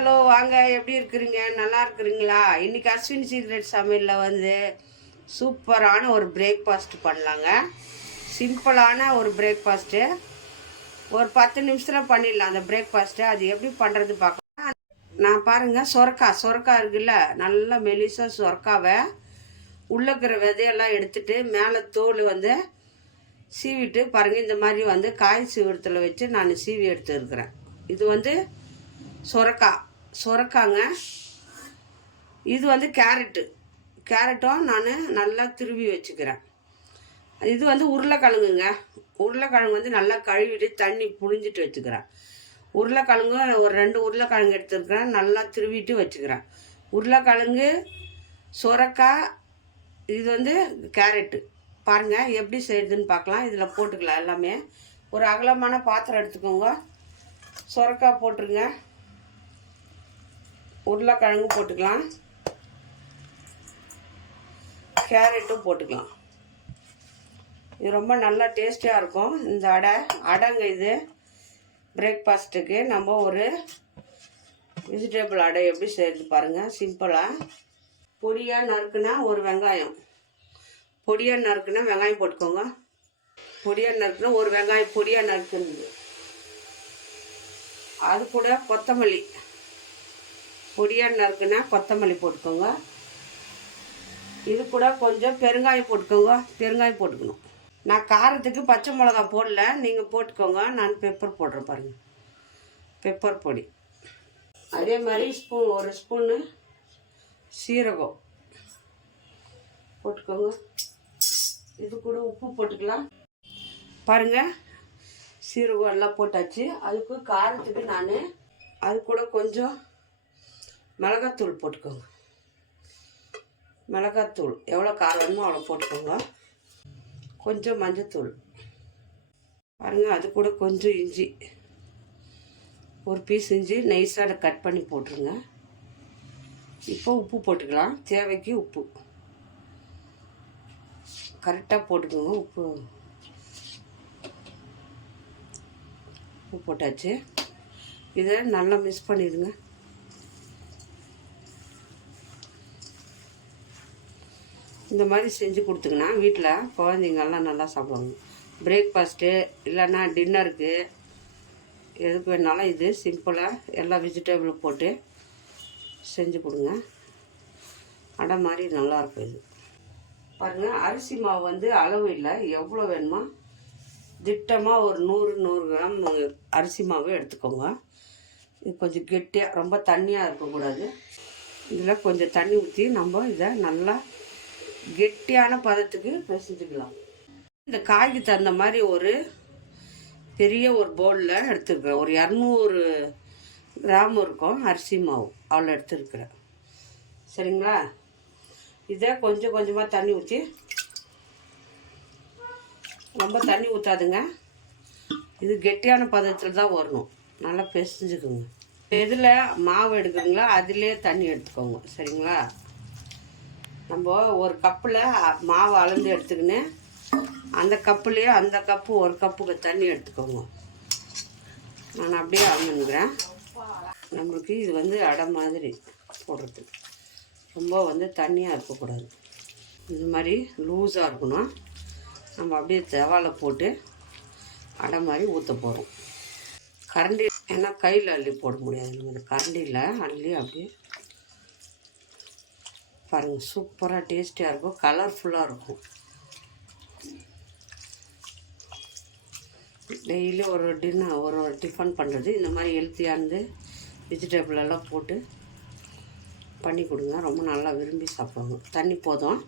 Hello வாங்க, எப்படி இருக்கிறீங்க? நல்லா இருக்கிறீங்களா? இன்றைக்கி அஸ்வின் சீக்ரெட் சமையலில் வந்து சூப்பரான ஒரு பிரேக்ஃபாஸ்ட் பண்ணலாங்க. சிம்பிளான ஒரு பிரேக்ஃபாஸ்ட்டு, ஒரு 10 நிமிஷத்தில் பண்ணிடலாம் அந்த பிரேக்ஃபாஸ்ட்டு. அது எப்படி பண்ணுறது பார்க்கலாம். நான் பாருங்கள், சொரக்கா இருக்குல்ல, நல்லா மெலிசாக சொரக்காவை உள்ளே இருக்கிற விதையெல்லாம் எடுத்துகிட்டு மேலே தோல் வந்து சீவிட்டு பாருங்கள். இந்த மாதிரி வந்து காய் சீவிரத்தில் வச்சு நான் சீவி எடுத்துருக்கிறேன். இது வந்து சொரக்காங்க. இது வந்து கேரட்டும் நான் நல்லா திருவி வச்சுக்கிறேன். இது வந்து உருளைக்கிழங்குங்க. உருளைக்கிழங்கு வந்து நல்லா கழுவிட்டு தண்ணி புழிஞ்சிட்டு வச்சுக்கிறேன். உருளைக்கிழங்கு ஒரு 2 உருளைக்கிழங்கு எடுத்துருக்கிறேன், நல்லா திருவிட்டு வச்சுக்கிறேன். உருளைக்கிழங்கு, சொரக்காய், இது வந்து கேரட்டு. பாருங்கள் எப்படி செய்யுதுன்னு பார்க்கலாம். இதில் போட்டுக்கலாம் எல்லாமே. ஒரு அகலமான பாத்திரம் எடுத்துக்கோங்க. சொரக்காய் போட்டுருங்க, உருளைக்கிழங்கு போட்டுக்கலாம், கேரட்டும் போட்டுக்கலாம். இது ரொம்ப நல்லா டேஸ்டியாக இருக்கும் இந்த அடைங்க. இது பிரேக்ஃபாஸ்ட்டுக்கு நம்ம ஒரு வெஜிடபிள் அடை எப்படி செய்கிறது பாருங்கள். சிம்பிளாக பொடியாக நறுக்குனா ஒரு வெங்காயம், பொடியாக நறுக்குனா வெங்காயம் போட்டுக்கோங்க. பொடியாக நறுக்குனா ஒரு வெங்காயம் பொடியாக நறுக்குது. அது கூட கொத்தமல்லி, பொடியாக நறுக்குனா கொத்தமல்லி போட்டுக்கோங்க. இது கூட கொஞ்சம் பெருங்காயம் போட்டுக்கோங்க. பெருங்காயம் போட்டுக்கணும். நான் காரத்துக்கு பச்சை மிளகா போடல, நீங்கள் போட்டுக்கோங்க. நான் பெப்பர் போடுறேன் பாருங்கள், பெப்பர் பொடி. அதே மாதிரி ஒரு ஸ்பூனு சீரகம் போட்டுக்கோங்க. இது கூட உப்பு போட்டுக்கலாம். பாருங்கள், சீரகம் எல்லாம் போட்டாச்சு. அதுக்கு காரத்துக்கு நான் அது கூட கொஞ்சம் மிளகாத்தூள் போட்டுக்கோங்க. மிளகாத்தூள் எவ்வளோ காரம் வேணுமோ அவ்வளோ போட்டுக்கோங்க. கொஞ்சம் மஞ்சத்தூள் பாருங்கள். அது கூட கொஞ்சம் இஞ்சி, ஒரு பீஸ் இஞ்சி நைஸாக கட் பண்ணி போட்டுருங்க. இப்போ உப்பு போட்டுக்கலாம். தேவைக்கு உப்பு கரெக்டாக போட்டுக்கோங்க. உப்பு போட்டாச்சு. இதை நல்லா மிக்ஸ் பண்ணிடுங்க. இந்த மாதிரி செஞ்சு கொடுத்துங்கன்னா வீட்டில் குழந்தைங்கள்லாம் நல்லா சாப்பிடுவாங்க. பிரேக்ஃபாஸ்ட்டு இல்லைன்னா டின்னருக்கு எதுக்கு வேணாலும் இது சிம்பிளாக எல்லா வெஜிடபிளும் போட்டு செஞ்சு கொடுங்க. அடை மாதிரி நல்லாயிருக்கும் இது. பாருங்கள், அரிசி மாவு வந்து அளவு இல்லை, எவ்வளோ வேணுமோ திட்டமாக ஒரு 100 கிராம் அரிசி மாவு எடுத்துக்கோங்க. இது கொஞ்சம் கெட்டியாக, ரொம்ப தண்ணியாக இருக்கக்கூடாது. இதில் கொஞ்சம் தண்ணி ஊற்றி நம்ம இதை நல்லா கெட்டியான பதத்துக்கு பிசைஞ்சுக்கலாம். இந்த காய்க்கு தகுந்த மாதிரி ஒரு பெரிய ஒரு பவுலில் எடுத்துருக்குறேன். ஒரு 200 கிராம் இருக்கும் அரிசி மாவு, அவ்வளோ எடுத்துருக்குறேன். சரிங்களா? இதை கொஞ்சம் கொஞ்சமாக தண்ணி ஊற்றி, ரொம்ப தண்ணி ஊற்றாதுங்க, இது கெட்டியான பதத்தில் தான் வரணும். நல்லா பிசைஞ்சுக்குங்க. எதில் மாவு எடுக்கிறீங்களோ அதிலே தண்ணி எடுத்துக்கோங்க. சரிங்களா? நம்ம ஒரு கப்பில் மாவு அளந்து எடுத்துக்கின்னு அந்த கப்புலேயே அந்த கப்பு ஒரு கப்புக்கு தண்ணி எடுத்துக்கோங்க. நான் அப்படியே அளந்துக்கிறேன். நம்மளுக்கு இது வந்து அடை மாதிரி போடுறது, ரொம்ப வந்து தண்ணியாக இருக்கக்கூடாது. இந்த மாதிரி லூஸாக இருக்கணும். நம்ம அப்படியே தவாவில் போட்டு அடை மாதிரி ஊற்ற போகிறோம். கரண்டி, ஏன்னா கையில் அள்ளி போட முடியாது, நம்ம இந்த கரண்டியில் அள்ளி அப்படியே பாருங்கள். சூப்பராக டேஸ்டியாக இருக்கும், கலர்ஃபுல்லாக இருக்கும். டெய்லி ஒரு டிஃபன் பண்ணுறது இந்த மாதிரி ஹெல்த்தியானது வெஜிடபிள் எல்லாம் போட்டு பண்ணி கொடுங்க. ரொம்ப நல்லா விரும்பி சாப்பிடுவாங்க. தண்ணி போதும்,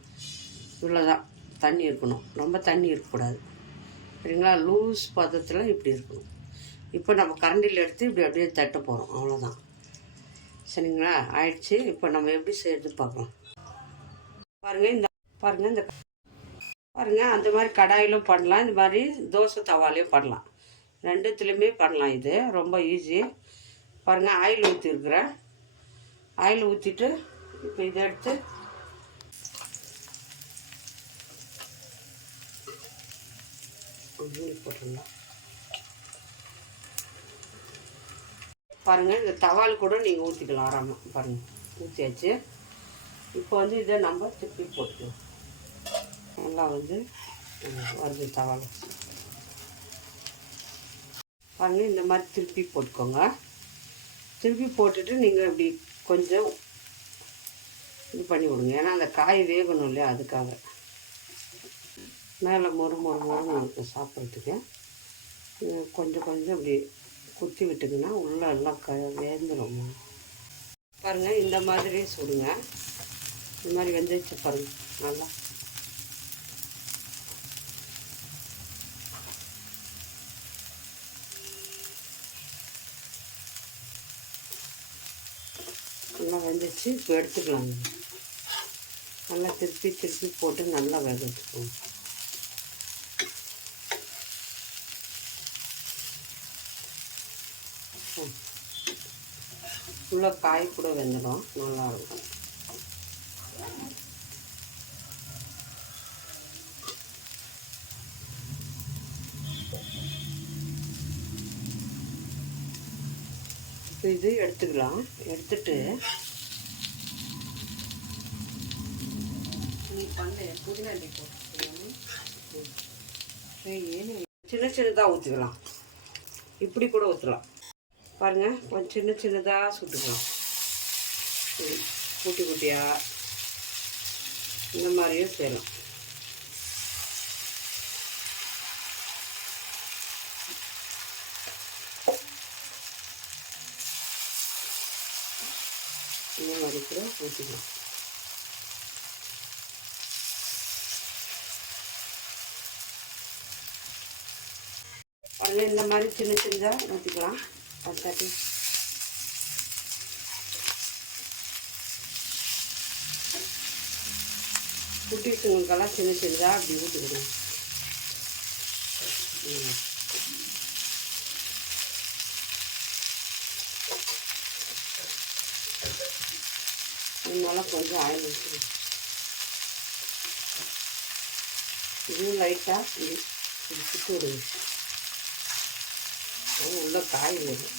இவ்வளோதான் தண்ணி இருக்கணும், ரொம்ப தண்ணி இருக்கக்கூடாது. சரிங்களா? லூஸ் பதத்தில் இப்படி இருக்கணும். இப்போ நம்ம கரண்டியில் எடுத்து இப்படி அப்படியே தட்ட போகிறோம், அவ்வளோதான். சரிங்களா? ஆயிடுச்சு. இப்போ நம்ம எப்படி செய்கிறது பார்க்கலாம். பாருங்கள் இந்த பாருங்கள், அந்த மாதிரி கடாயிலும் பண்ணலாம், இந்த மாதிரி தோசை தவாலையும் பண்ணலாம். ரெண்டுத்துலேயுமே பண்ணலாம். இது ரொம்ப ஈஸி. பாருங்கள், ஆயில் ஊற்றிருக்கிறேன். ஆயில் ஊற்றிட்டு இப்போ இதை எடுத்து போட்டுடலாம். பாருங்கள், இந்த தவால் கூட நீங்கள் ஊற்றிக்கலாம் ஆறாமல். பாருங்கள், ஊற்றியாச்சு. இப்போ வந்து இதை நம்ம திருப்பி போட்டுக்கலாம். நல்லா வந்து வருது தவால். பாருங்கள், இந்த மாதிரி திருப்பி போட்டுக்கோங்க. திருப்பி போட்டுட்டு நீங்கள் இப்படி கொஞ்சம் இது பண்ணி விடுங்க. ஏன்னா அந்த காய் வேகணும் இல்லையா, அதுக்காக. மேலே மொறு இருக்கும் சாப்பிட்றதுக்கு. கொஞ்சம் கொஞ்சம் இப்படி குத்தி விட்டுங்கன்னா உள்ளே எல்லாம் வேந்துடும். பாருங்கள், இந்த மாதிரி சுடுங்க. இந்த மாதிரி வெந்துச்சு பாருங்கள் நல்லா. நல்லா வெந்துச்சு. இப்போ எடுத்துக்கலாங்க. நல்லா திருப்பி போட்டு நல்லா வேக வச்சுக்கோங்க. ஃபுல்லாக காய் கூட வெந்துடும், நல்லாயிருக்கும். இப்போ இது எடுத்துக்கலாம். எடுத்துட்டு சின்ன சின்னதாக ஊற்றிக்கலாம். இப்படி கூட ஊற்றலாம். பாருங்கள், கொஞ்சம் சின்னதாக சுட்டுக்கலாம். குட்டி குட்டியாக இந்த மாதிரியும் செய்யலாம். இந்த மாதிரி கூட ஊற்றிக்கலாம். பாருங்கள், இந்த மாதிரி சின்ன சின்னதாக ஊற்றிக்கலாம். பத்தாட்டி குட்டீஸுங்களுக்கெல்லாம் சின்ன சின்னதாக அப்படி ஊற்றிக்கணும். இதனால கொஞ்சம் ஆயில் ஊற்றணும். இதுவும் லைட்டாக இப்படி சுட்டு விடுங்க. உள்ள காய் வரும்.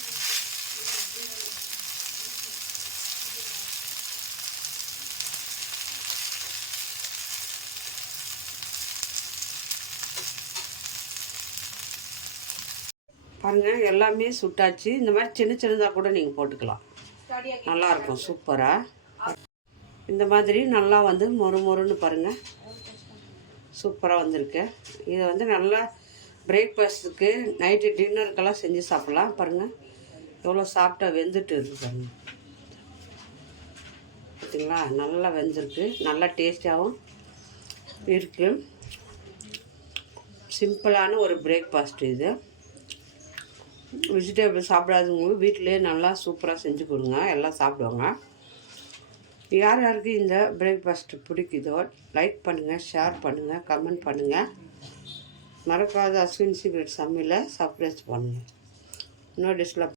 பாருங்கள், எல்லாமே சுட்டாச்சு. இந்த மாதிரி சின்ன சின்னதாக கூட நீங்கள் போட்டுக்கலாம். நல்லாயிருக்கும், சூப்பராக. இந்த மாதிரி நல்லா வந்து மொறுன்னு பாருங்கள், சூப்பராக வந்திருக்கு. இதை வந்து நல்லா பிரேக்ஃபாஸ்ட்டுக்கு, நைட்டு டின்னருக்கெல்லாம் செஞ்சு சாப்பிட்லாம். பாருங்கள், எவ்வளோ சாஃப்டாக வெந்துட்டு இருக்குது பாருங்கள். பார்த்தீங்களா, நல்லா வெந்திருக்கு. நல்லா டேஸ்ட்டாகவும் இருக்குது. சிம்பிளான ஒரு பிரேக்ஃபாஸ்ட்டு இது. வெஜிடபிள் சாப்பிடாதவங்க வீட்டிலே நல்லா சூப்பராக செஞ்சு கொடுங்க, எல்லாம் சாப்பிடுவாங்க. யார் யாருக்கு இந்த பிரேக்ஃபாஸ்ட்டு பிடிக்குதோ லைக் பண்ணுங்கள், ஷேர் பண்ணுங்கள், கமெண்ட் பண்ணுங்கள். மறக்காத அஸ்வின் சீக்ரெட் சமையலை சப்ஸ்கிரைப் பண்ணுங்கள். இன்னொரு டிஷ்ஷில்